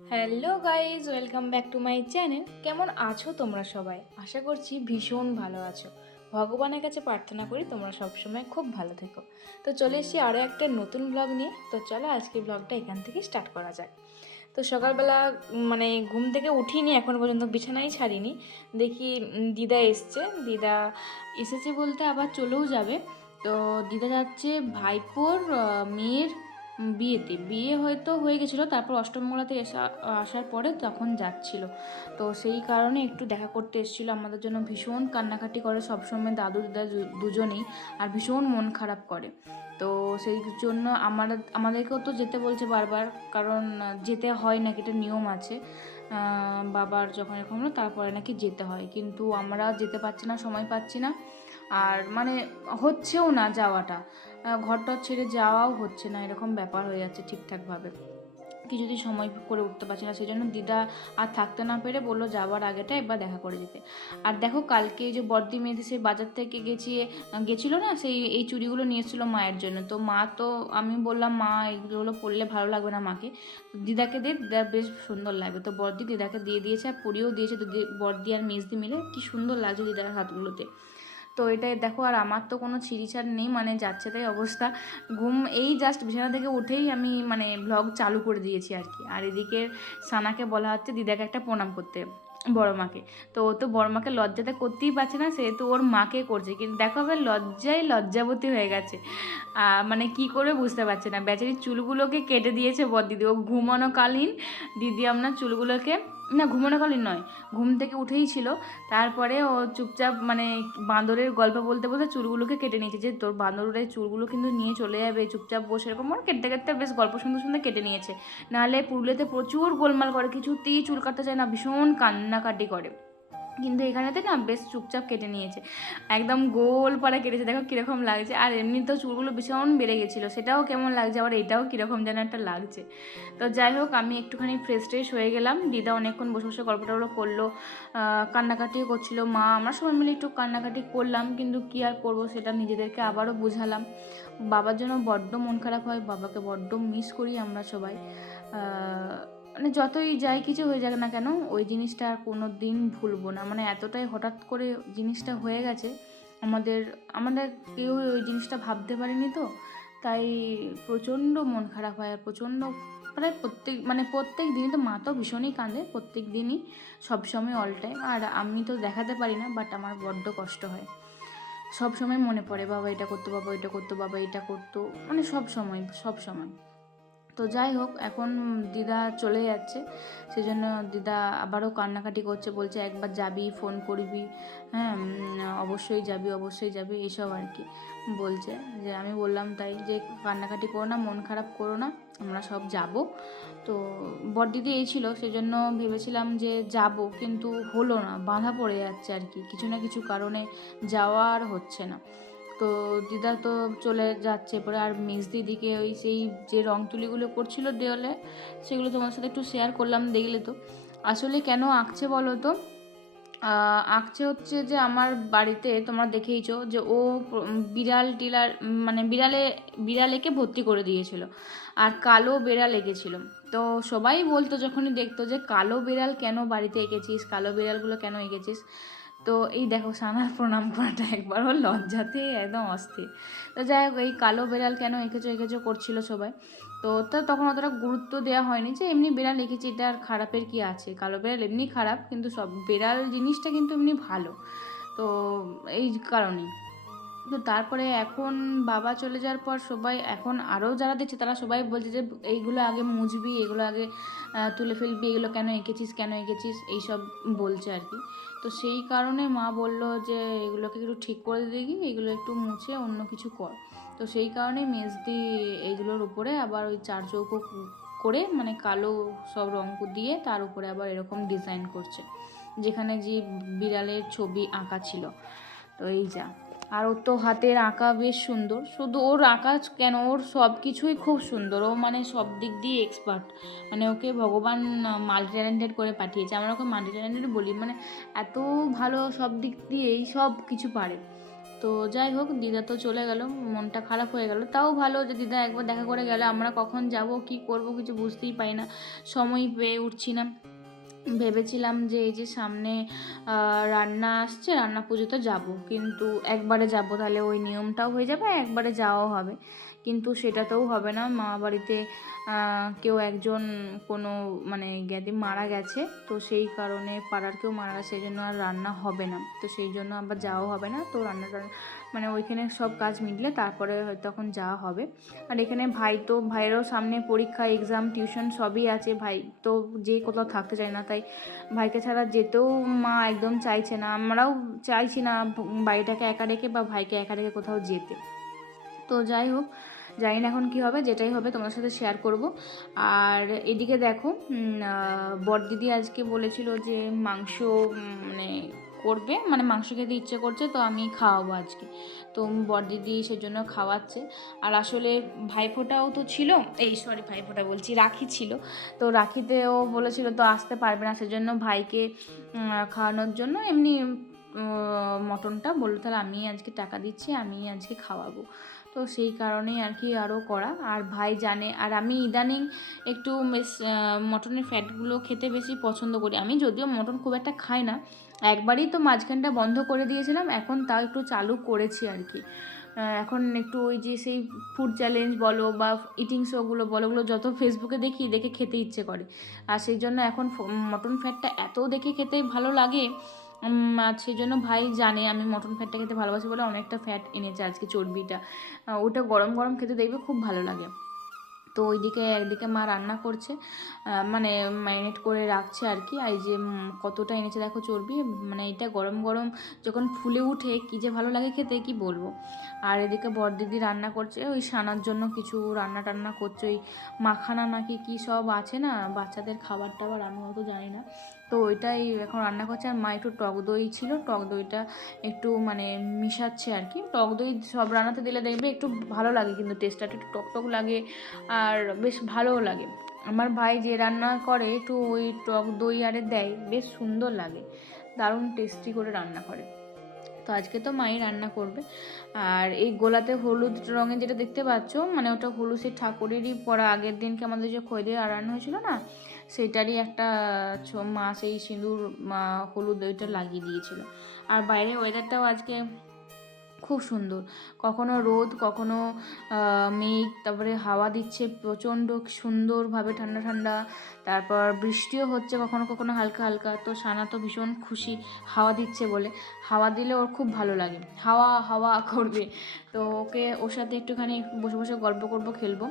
Hello guys welcome back to my channel কেমন আছো তোমরা সবাই? আশা করছি ভীষণ ভালো আছো। ভগবানের কাছে প্রার্থনা করি তোমরা সবসময় খুব ভালো থেকো। তো চলে এসেছি আরও একটা নতুন ব্লগ নিয়ে। তো চলো আজকের ব্লগটা এখান থেকে স্টার্ট করা যাক। তো সকালবেলা মানে ঘুম থেকে উঠিনি, এখনও পর্যন্ত বিছানায় ছাড়িনি। দেখি দিদা এসছে। দিদা এসেছে বলতে আবার চলেও যাবে। তো দিদা যাচ্ছে ভাইপোর মেয়ের বিয়েতে। বিয়ে হয়তো হয়ে গেছিল, তারপর অষ্টমঙ্গলাতে এসা, আসার পরে তখন যাচ্ছিল। তো সেই কারণে একটু দেখা করতে এসেছিল। আমাদের জন্য ভীষণ কান্নাকাটি করে সবসময় দাদু, দিদা দুজনেই, আর ভীষণ মন খারাপ করে। তো সেই জন্য আমার, আমাদেরকেও তো যেতে বলছে বারবার, কারণ যেতে হয় নাকি এটা নিয়ম আছে। বাবার যখন এরকম তারপরে নাকি যেতে হয়। কিন্তু আমরা যেতে পারছি না, সময় পাচ্ছি না। আর মানে হচ্ছেও না যাওয়াটা। আহ, ঘরটর ছেড়ে যাওয়াও হচ্ছে না এরকম ব্যাপার হয়ে যাচ্ছে ঠিকঠাকভাবে। কিছুদিন সময় করে উঠতে পারছি না সেই জন্য দিদা আর থাকতে না পেরে বলল যাওয়ার আগেটা একবার দেখা করে যেতে। আর দেখো কালকে যে বর্দি মেয়েদের সেই বাজার থেকে গেছি গেছিল না সেই এই চুড়িগুলো নিয়ে এসেছিল মায়ের জন্য। তো মা তো আমি বললাম মা এইগুলো পরলে ভালো লাগবে না মাকে। দিদাকে দিয়ে দিদার বেশ সুন্দর লাগবে। তো বর্দি দিদাকে দিয়ে দিয়েছে আর পরিয়েও দিয়েছে তো দি- বর্দি আর মেজদি মিলে কি সুন্দর লাগছে দিদার হাতগুলোতে। তো এটাই দেখো, আর আমার তো কোনো ছিঁড়িছাড় নেই মানে যাচ্ছে তাই অবস্থা। ঘুম এই জাস্ট বিছানা থেকে উঠেই আমি মানে ব্লগ চালু করে দিয়েছি আর কি। আর এদিকে সানাকে বলা হচ্ছে দিদাকে একটা প্রণাম করতে বড় মাকে। তো ও তো বড় মাকে লজ্জাতে করতেই পারছে না, সেহেতু ওর মাকে করছে। কিন্তু দেখো আবার লজ্জায় লজ্জাবতী হয়ে গেছে। মানে কি করে বুঝতে পারছে না। বেচারি চুলগুলোকে কেটে দিয়েছে বর দিদি। ও ঘুমানোকালীন দিদি আপনার চুলগুলোকে না, ঘুমানোকালীন নয়। ঘুম থেকে উঠেই ছিল। তারপরে ও চুপচাপ মানে বাঁদরের গল্প বলতে বলতে চুলগুলোকে কেটে নিয়েছে। যে তোর বাঁদরের চুলগুলো কিন্তু নিয়ে চলে যাবে, চুপচাপ বসে এরকম। ওর কেটে কেটে বেশ গল্প সুন্দর সুন্দর কেটে নিয়েছে। নাহলে পুরুলিয়াতে প্রচুর গোলমাল করে, কিছুতেই চুল কাটতে চায় না, ভীষণ কান্নাকাটি করে। কিন্তু এখানেতে না বেশ চুপচাপ কেটে নিয়েছে। একদম গোল পাড়া কেটেছে, দেখো কীরকম লাগছে। আর এমনিতেও চুলগুলো ভীষণ বেড়ে গেছিল, সেটাও কেমন লাগছে? আবার এটাও কীরকম যেন একটা লাগছে। তো যাই হোক, আমি একটুখানি ফ্রেশ ট্রেশ হয়ে গেলাম। দিদা অনেকক্ষণ বসে বসে গল্প টল্প করল কান্নাকাটিও করছিল, মা, আমরা সবাই মিলে একটু কান্নাকাটি করলাম, কিন্তু কী আর করব সেটা নিজেদেরকে আবারও বুঝালাম। বাবার জন্য বড্ড মন খারাপ হয়, বাবাকে বড্ড মিস করি আমরা সবাই। মানে যতই যাই কিছু হয়ে যাক না কেন, ওই জিনিসটা আর কোনো দিন ভুলবো না। মানে এতটাই হঠাৎ করে জিনিসটা হয়ে গেছে, আমাদের আমাদের কেউ ওই জিনিসটা ভাবতে পারিনি তো। তাই প্রচণ্ড মন খারাপ হয় আর প্রচণ্ড, প্রায় প্রত্যেক মানে প্রত্যেক দিনই তো মা তো ভীষণই কাঁদে, প্রত্যেক দিনই সবসময় অল টাইম আর আমি তো দেখাতে পারি না বাট আমার বড্ড কষ্ট হয়। সব সময় মনে পড়ে, বাবা এটা করতো, বাবা এটা করতো, বাবা এটা করতো মানে সব সময় সব সময়। তো যাই হোক, এখন দিদা চলে যাচ্ছে। সেই জন্য দিদা আবারও কান্নাকাটি করছে, বলছে একবার যাবি, ফোন করবি হ্যাঁ অবশ্যই যাবি অবশ্যই যাবি, এইসব আর কি বলছে। যে আমি বললাম তাই, যে কান্নাকাটি করো না, মন খারাপ করো না, আমরা সব যাব। তো বড়দিদি এই ছিল, সেজন্য ভেবেছিলাম যে যাব, কিন্তু হলো না, বাধা পড়ে যাচ্ছে আর কি। কিছু না কিছু কারণে যাওয়া আর হচ্ছে না। তো দিদা তো চলে যাচ্ছে। পরে আর মিক্স দিদিকে ওই সেই যে রং তুলিগুলো করছিল দেওয়ালে, সেগুলো তোমার সাথে একটু শেয়ার করলাম, দেখলে তো। আসলে কেন আঁকছে বলো তো? আঁকছে হচ্ছে যে আমার বাড়িতে তোমরা দেখেইছো যে ও বিড়াল টিলার মানে বিড়ালে, বিড়ালেকে ভর্তি করে দিয়েছিল আর কালো বেড়াল এঁকেছিল। তো সবাই বলতো, যখনই দেখতো যে কালো বিড়াল কেন বাড়িতে এঁকেছিস, কালো বিড়ালগুলো কেন এঁকেছিস? তো এই দেখো সানার প্রণাম করাটা একবার ওর লজ্জাতে একদম অস্থির। তো যাই হোক, এই কালো বেড়াল কেন এঁকেছো এঁকেছো করছিল সবাই? তো তো তখন অতটা গুরুত্ব দেওয়া হয়নি যে এমনি বেড়াল এঁকেছি, এটা আর খারাপের কি আছে? কালো বেড়াল এমনি খারাপ, কিন্তু সব বেড়াল জিনিসটা কিন্তু এমনি ভালো। তো এই কারণেই। তো তারপরে এখন বাবা চলে যাওয়ার পর সবাই এখন আরও যারা দেখছে তারা সবাই বলছে যে, এইগুলো আগে মুছবি, এগুলো আগে তুলে ফেলবি, এগুলো কেন এঁকেছিস কেন এঁকেছিস? এইসব বলছে আর কি। তো সেই কারণে মা বলল যে, এগুলোকে একটু ঠিক করে দেখি, এগুলো একটু মুছে, অন্য কিছু কর। তো সেই কারণে মেজদি এইগুলোর উপরে আবার ওই চার চৌকো করে মানে কালো সব রঙ দিয়ে তার উপরে আবার এরকম ডিজাইন করছে, যেখানে যে বিড়ালের ছবি আঁকা ছিল। তো এই যা। আর ওর তো হাতের আঁকা বেশ সুন্দর। শুধু ওর আঁকা কেন, ওর সব কিছুই খুব সুন্দর। ও মানে সব দিক দিয়ে এক্সপার্ট মানে ওকে ভগবান মাল্টি ট্যালেন্টেড করে পাঠিয়েছে। আমরা ওকে মাল্টি ট্যালেন্টেড বলি। মানে এত ভালো সব দিক দিয়েই সব কিছু পারে। তো যাই হোক, দিদা তো চলে গেল। মনটা খারাপ হয়ে গেল। তাও ভালো যে দিদা একবার দেখা করে গেলে। আমরা কখন যাব, কি করব কিছু বুঝতেই পারি না। সময় পেয়ে উঠছি না। ভেবেছিলাম যে এই যে সামনে রান্না আসছে, রান্না পুজোতে যাব। কিন্তু একবারে যাব, তাহলে ওই নিয়মটাও হয়ে যাবে, একবারে যাওয়াও হবে। কিন্তু সেটাতেও হবে না। মা বাড়িতে কেউ একজন কোনো মানে জ্ঞাতি মারা গেছে, তো সেই কারণে পাড়ার কেউ মারা গেছে সেই জন্য আর রান্না হবে না। তো সেই জন্য আবার যাওয়া হবে না। তো রান্নাটা মানে ওইখানে সব কাজ মিটলে তারপরে তখন যাওয়া হবে। আর এখানে ভাই তো, ভাইয়েরও সামনে পরীক্ষা এক্সাম টিউশন সবই আছে। ভাই তো যে কোথাও থাকতে চায় না, তাই ভাইকে ছাড়া যেতেও মা একদম চাইছে না। আমরাও চাইছি না বাড়িটাকে একা রেখে বা ভাইকে একা রেখে কোথাও যেতে। তো যাই হোক জানি না এখন কী হবে, যেটাই হবে তোমার সাথে শেয়ার করব। আর এদিকে দেখো বড়দিদি আজকে বলেছিল যে মাংস মানে করবে মানে মাংস খেতে ইচ্ছে করছে, তো আমি খাওয়াবো আজকে। তো বড়দিদি সেজন্য খাওয়াচ্ছে। আর আসলে ভাইফোঁটাও তো ছিল, এই সরি ভাইফোঁটা বলছি, রাখি ছিল। তো রাখিতেও বলেছিল তো আসতে পারবে না, সেজন্য ভাইকে খাওয়ানোর জন্য এমনি মটনটা বলল, তাহলে আমি আজকে টাকা দিচ্ছি আমি আজকে খাওয়াবো। তো সেই কারণেই আর কি আরও করা। আর ভাই জানে, আর আমি ইদানিং একটু বেশ মটনের ফ্যাটগুলো খেতে বেশি পছন্দ করি। আমি যদিও মটন খুব একটা খাই না, একবারই তো মাঝখানটা বন্ধ করে দিয়েছিলাম, এখন তাও একটু চালু করেছি আর কি এখন একটু ওই যে সেই ফুড চ্যালেঞ্জ বলো বা ইটিং শোগুলো বলো, ওগুলো যত ফেসবুকে দেখি, দেখে খেতে ইচ্ছে করে। আর সেই জন্য এখন মটন ফ্যাটটা এত দেখে খেতে ভালো লাগে সেই জন্য ভাই জানে আমি মটন ফ্যাটটা খেতে ভালোবাসি বলে অনেকটা ফ্যাট এনেছে আজকে চর্বিটা। ওটা গরম গরম খেতে দেখবে খুব ভালো লাগে। তো ওইদিকে একদিকে মা রান্না করছে মানে ম্যারিনেট করে রাখছে আর কি। এই যে কতটা এনেছে দেখো চর্বি মানে এটা গরম গরম যখন ফুলে উঠে কী যে ভালো লাগে খেতে কি বলব। আর এদিকে বড়দিদি রান্না করছে, ওই সানার জন্য কিছু রান্না টান্না করছে, ওই মাখানা নাকি কি সব আছে না, বাচ্চাদের খাবার টাবার আমি অত জানি না। তো ওইটাই এখন রান্না করছে। আর মা একটু টক দই ছিল, টক দইটা একটু মানে মিশাচ্ছে আর কি। টক দই সব রান্নাতে দিলে দেখবে একটু ভালো লাগে, কিন্তু টেস্টটা একটু টক টক লাগে আর বেশ ভালোও লাগে। আমার ভাই যে রান্না করে একটু ওই টক দই আরে দেয়, বেশ সুন্দর লাগে। দারুণ টেস্টি করে রান্না করে। তো আজকে তো মাই রান্না করবে। আর এই গোলাতে হলুদ রঙের যেটা দেখতে পাচ্ছ মানে ওটা হলুদ সেই ঠাকুরেরই পরা আগের দিনকে আমাদের যে দিয়ে রান্না হয়েছিল না সেটারই একটা মা সেই সিঁদুর হলুদ ওইটা লাগিয়ে দিয়েছিল। আর বাইরে ওয়েদারটাও আজকে খুব সুন্দর। কখনো রোদ, কখনো মেঘ, তারপরে হাওয়া দিচ্ছে প্রচণ্ড সুন্দরভাবে ঠান্ডা ঠান্ডা। তারপর বৃষ্টিও হচ্ছে কখনো কখনো হালকা হালকা। তো সানা তো ভীষণ খুশি, হাওয়া দিচ্ছে বলে। হাওয়া দিলে ওর খুব ভালো লাগে। হাওয়া হাওয়া করবে। তো ওকে, ওর সাথে একটুখানি বসে বসে গল্প করব, খেলব।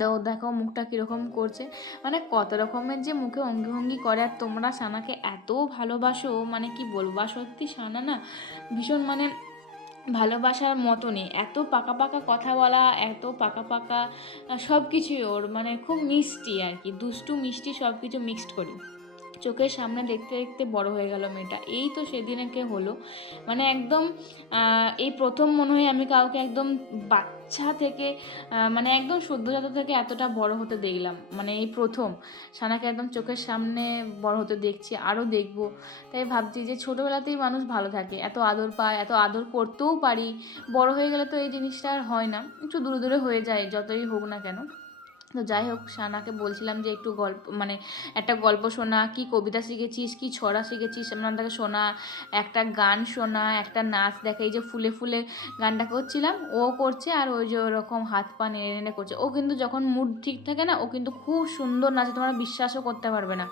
দাও, দেখো মুখটা কীরকম করছে। মানে কত রকমের যে মুখে অঙ্গি ভঙ্গি করে, আর তোমরা সানাকে এত ভালোবাসো মানে কি বলব সত্যি সানা না ভীষণ মানে ভালোবাসার মতনই। এত পাকা পাকা কথা বলা, এত পাকা পাকা সব কিছুই ওর মানে খুব মিষ্টি আর কি, দুষ্টু মিষ্টি সব কিছু মিক্সড করি। চোখের সামনে দেখতে দেখতে বড় হয়ে গেল মেয়েটা। এই তো সেদিনকে হলো? মানে একদম এই প্রথম মনে হয় আমি কাউকে একদম বাচ্চা থেকে মানে একদম সদ্যজাত থেকে এতটা বড় হতে দেখলাম। মানে এই প্রথম সানাকে একদম চোখের সামনে বড় হতে দেখছি, আরও দেখব। তাই ভাবছি যে ছোটোবেলাতেই মানুষ ভালো থাকে। এত আদর পায়, এত আদর করতেও পারি। বড় হয়ে গেলে তো এই জিনিসটা আর হয় না। একটু দূরে দূরে হয়ে যায়, যতই হোক না কেন। তো যাই হোক, সানাকে বলছিলাম যে একটু গল্প মানে একটা গল্প শোনা, কি কবিতা শিখেছিস, কি ছড়া শিখেছিস আমরা তাকে শোনা, একটা গান শোনা, একটা নাচ দেখা, এই যে ফুলে ফুলে গানটা করছিলাম, ও করছে আর ওই যে ওরকম হাত পা নেড়ে নেড়ে করছে। ও কিন্তু যখন মুড ঠিক থাকে না, ও কিন্তু খুব সুন্দর নাচে, তোমরা বিশ্বাসও করতে পারবে না।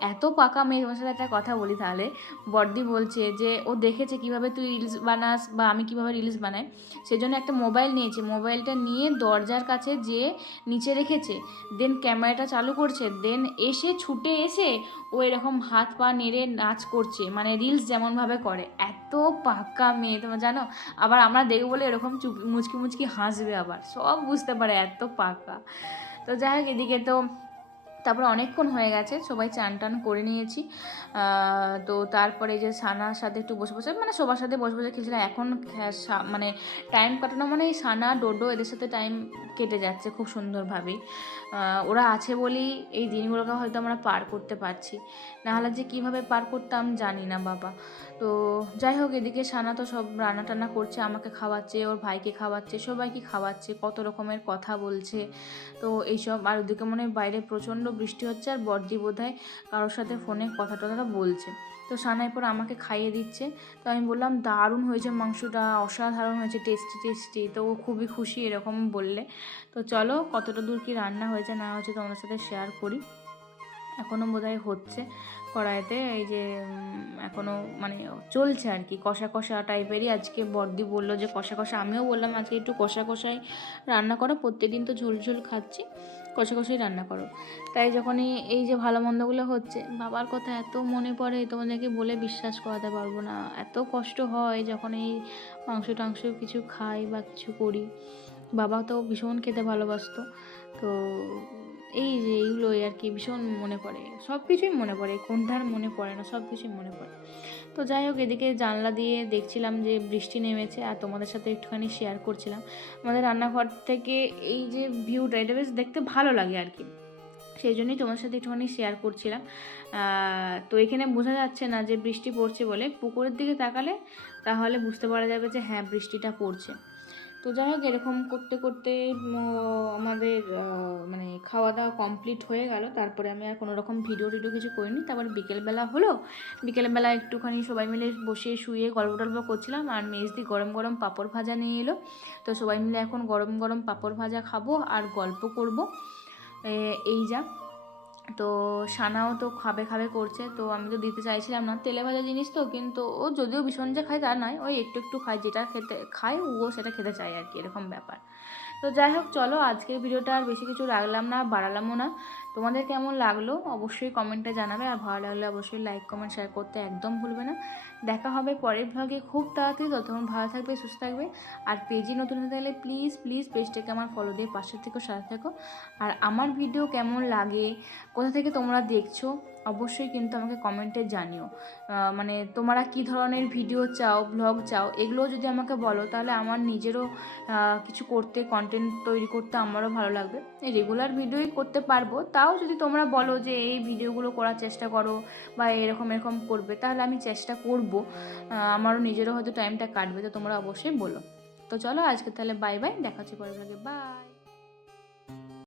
এত পাকা মেয়ে তোমার সাথে একটা কথা বলি তাহলে। বর্দি বলছে যে, ও দেখেছে কীভাবে তুই রিলস বানাস বা আমি কীভাবে রিলস বানাই। সেজন্য একটা মোবাইল নিয়েছে। মোবাইলটা নিয়ে দরজার কাছে যে নিচে রেখেছে। দেন ক্যামেরাটা চালু করছে। দেন এসে ছুটে এসে ও এরকম হাত পা নেড়ে নাচ করছে। মানে রিলস যেমনভাবে করে। এত পাকা মেয়ে তোমরা জানো? আবার আমরা দেখব বলে এরকম চুপ মুচকি মুচকি হাসবে আবার। সব বুঝতে পারে এত পাকা। তো যাই হোক, এদিকে তো তারপরে অনেকক্ষণ হয়ে গেছে, সবাই চান টান করে নিয়েছি। তো তারপরে যে সানার সাথে একটু বসে বসে মানে সবার সাথে বসে বসে খেলছিলাম এখন সা- মানে টাইম কাটানো মানে এই সানা, ডোডো এদের সাথে টাইম কেটে যাচ্ছে খুব সুন্দরভাবেই ওরা আছে বলেই এই দিনগুলোকে হয়তো আমরা পার করতে পারছি। নাহলে যে কীভাবে পার করতাম জানি না বাবা। তো যাই হোক, এদিকে সানা তো সব রান্না টান্না করছে, আমাকে খাওয়াচ্ছে, ওর ভাইকে খাওয়াচ্ছে, সবাইকে খাওয়াচ্ছে, কত রকমের কথা বলছে। তো এইসব, আর ওদিকে মনে হয় বাইরে প্রচণ্ড বৃষ্টি হচ্ছে আর বর্দি বোধহয় কারোর সাথে ফোনে কথা টথাটা বলছে। তো সানাই পর আমাকে খাইয়ে দিচ্ছে। তো আমি বললাম, দারুণ হয়েছে মাংসটা, অসাধারণ হয়েছে টেস্টি টেস্টি তো ও খুবই খুশি এরকম বললে। তো চলো, কতটা দূর কি রান্না হয়েছে না হয়েছে তোমাদের সাথে শেয়ার করি। এখনও বোধহয় হচ্ছে কড়াইতে, এই যে এখনও মানে চলছে আর কি, কষা কষা টাইপেরই। আজকে বর্দি বলল যে কষা কষা, আমিও বললাম আজকে একটু কষা কষাই রান্না করো, প্রত্যেকদিন তো ঝোল ঝোল খাচ্ছি। কষা কষাই রান্না করো। তাই যখনই এই যে ভালো মন্দগুলো হচ্ছে, বাবার কথা এত মনে পড়ে, তোমাদেরকে বলে বিশ্বাস করাতে পারব না। এত কষ্ট হয় যখন এই মাংস টাংস কিছু খাই বা কিছু করি। বাবা তো ভীষণ খেতে ভালোবাসতো। তো এই যে এইগুলোই আর কি ভীষণ মনে পড়ে। সব কিছুই মনে পড়ে কোনটার মনে পড়ে না সব কিছুই মনে পড়ে। তো যাই হোক, এদিকে জানলা দিয়ে দেখছিলাম যে বৃষ্টি নেমেছে আর তোমাদের সাথে একটুখানি শেয়ার করছিলাম। আমাদের রান্নাঘর থেকে এই যে ভিউটা এটা বেশ দেখতে ভালো লাগে আর কি। সেই জন্যই তোমার সাথে একটুখানি শেয়ার করছিলাম। তো এখানে বোঝা যাচ্ছে না যে বৃষ্টি পড়ছে বলে। পুকুরের দিকে তাকালে তাহলে বুঝতে পারা যাবে যে হ্যাঁ বৃষ্টিটা পড়ছে। তো যাই হোক, এরকম করতে করতে আমাদের মানে খাওয়া দাওয়া কমপ্লিট হয়ে গেল। তারপরে আমি আর কোনো রকম ভিডিও টিডিও কিছু করিনি। তারপর বিকেলবেলা হলো। বিকেলবেলা একটুখানি সবাই মিলে বসে শুয়ে গল্প টল্প করছিলাম। আর মেজদি গরম গরম পাঁপড় ভাজা নিয়ে এলো। তো সবাই মিলে এখন গরম গরম পাঁপড় ভাজা খাব আর গল্প করব। এই যা। তো সানাও তো খাবে খাবে করছে, তো আমি তো দিতে চাইছিলাম না। তেলে ভাজা জিনিস তো, কিন্তু ও যদিও ভীষণ যে খায় তা নয়, ওই একটু একটু খায়, যেটা খেতে খায়, ও সেটা খেতে চায় আর কি, এরকম ব্যাপার। তো যাই হোক, চলো আজকের ভিডিওটা আর বেশি কিছু রাখলাম না, বাড়ালামও না। তোমাদের কেমন লাগল অবশ্যই কমেন্টে জানাবে, আর ভালো লাগলে অবশ্যই লাইক কমেন্ট শেয়ার করতে একদম ভুলবে না। দেখা হবে পরের ভ্লগে খুব তাড়াতাড়ি। ততক্ষণ ভালো থাকবে, সুস্থ থাকবে। আর পেজে নতুন হতে গেলে প্লিজ প্লিজ পেজটাকে আমার ফলো দিয়ে পাশে থেকো সাথে থেকো। আর আমার ভিডিও কেমন লাগে, কোথা থেকে তোমরা দেখছ, অবশ্যই কিন্তু আমাকে কমেন্টে জানিও। মানে তোমরা কি ধরনের ভিডিও চাও ব্লগ চাও এগুলো যদি আমাকে বলো, তাহলে আমার নিজেরও কিছু করতে কন্টেন্ট তৈরি করতে আমারও ভালো লাগবে। রেগুলার ভিডিওই করতে পারব তাও যদি তোমরা বলো যে এই ভিডিওগুলো করার চেষ্টা করো বা এরকম এরকম করবে, তাহলে আমি চেষ্টা করব। আমারও নিজেরও হয়তো টাইমটা কাটবে, তো তোমরা অবশ্যই বলো। তো চলো আজকে তাহলে বাই বাই দেখাচ্ছি পরে ভাগে বাই